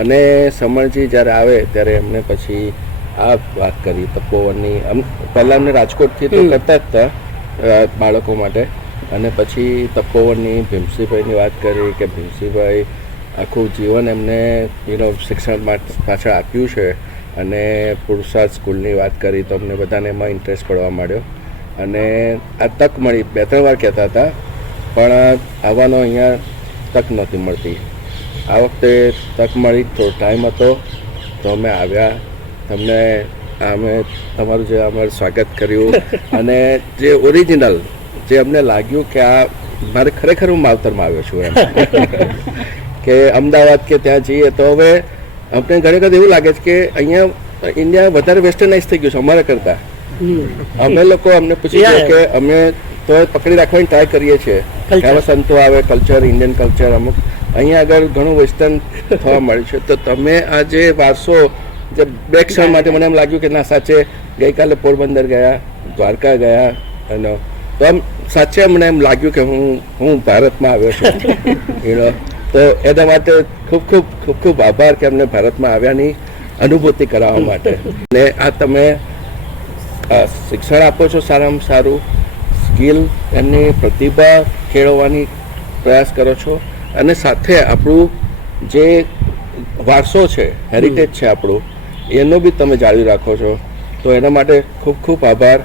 અને સમણજી જ્યારે આવે ત્યારે એમને પછી આ વાત કરી તપોવનની. પહેલાં અમને રાજકોટથી તો કરતા જ હતા બાળકો માટે, અને પછી તપોવનની ભીમસિંહભાઈની વાત કરી કે ભીમસિંહભાઈ આખું જીવન એમને શિક્ષણ માટે પાછળ આપ્યું છે. અને પુરુષાર્થ સ્કૂલની વાત કરી તો અમને બધાને એમાં ઇન્ટરેસ્ટ પડવા માંડ્યો, અને આ તક મળી. 2-3 વાર કહેતા હતા પણ આવવાનો અહીંયા તક નહોતી મળતી. આ વખતે તક મળી, થોડો ટાઈમ હતો તો અમે આવ્યા. તમને અમે તમારું જે અમારું સ્વાગત કર્યું અને જે ઓરિજિનલ જે અમને લાગ્યું કે આ મારે ખરેખર હું માવતરમાં આવ્યો છું એમ કે અમદાવાદ કે ત્યાં જઈએ તો હવે આપણે ઘણી વખત એવું લાગે છે કે અહીંયા ઇન્ડિયા વધારે વેસ્ટર્નાઇઝ થઈ ગયું છે અમારા કરતાં. અમે લોકો અમને પૂછી કે અમે તો પકડી રાખવાની ટ્રાય કરીએ છીએ. એવા સંતો આવે, કલ્ચર, ઇન્ડિયન કલ્ચર અમુક અહીંયા આગળ ઘણું વેસ્ટર્ન થવા મળ્યું છે. તો તમે આ જે વારસો જે 2 ક્ષણ માટે મને એમ લાગ્યું કે ના સાચે ગઈકાલે પોરબંદર ગયા, દ્વારકા ગયા, અને તો આમ સાચે મને એમ લાગ્યું કે હું ભારતમાં આવ્યો છું. તો એના માટે ખૂબ ખૂબ ખૂબ ખૂબ આભાર કે અમને ભારતમાં આવ્યાની અનુભૂતિ કરાવવા માટે. ને આ તમે શિક્ષણ આપો છો સારામાં સારું, સ્કિલ એમની પ્રતિભા કેળવવાની પ્રયાસ કરો છો, અને સાથે આપણું જે વારસો છે, હેરિટેજ છે આપણું, એનો બી તમે જાળવી રાખો છો. તો એના માટે ખૂબ ખૂબ આભાર.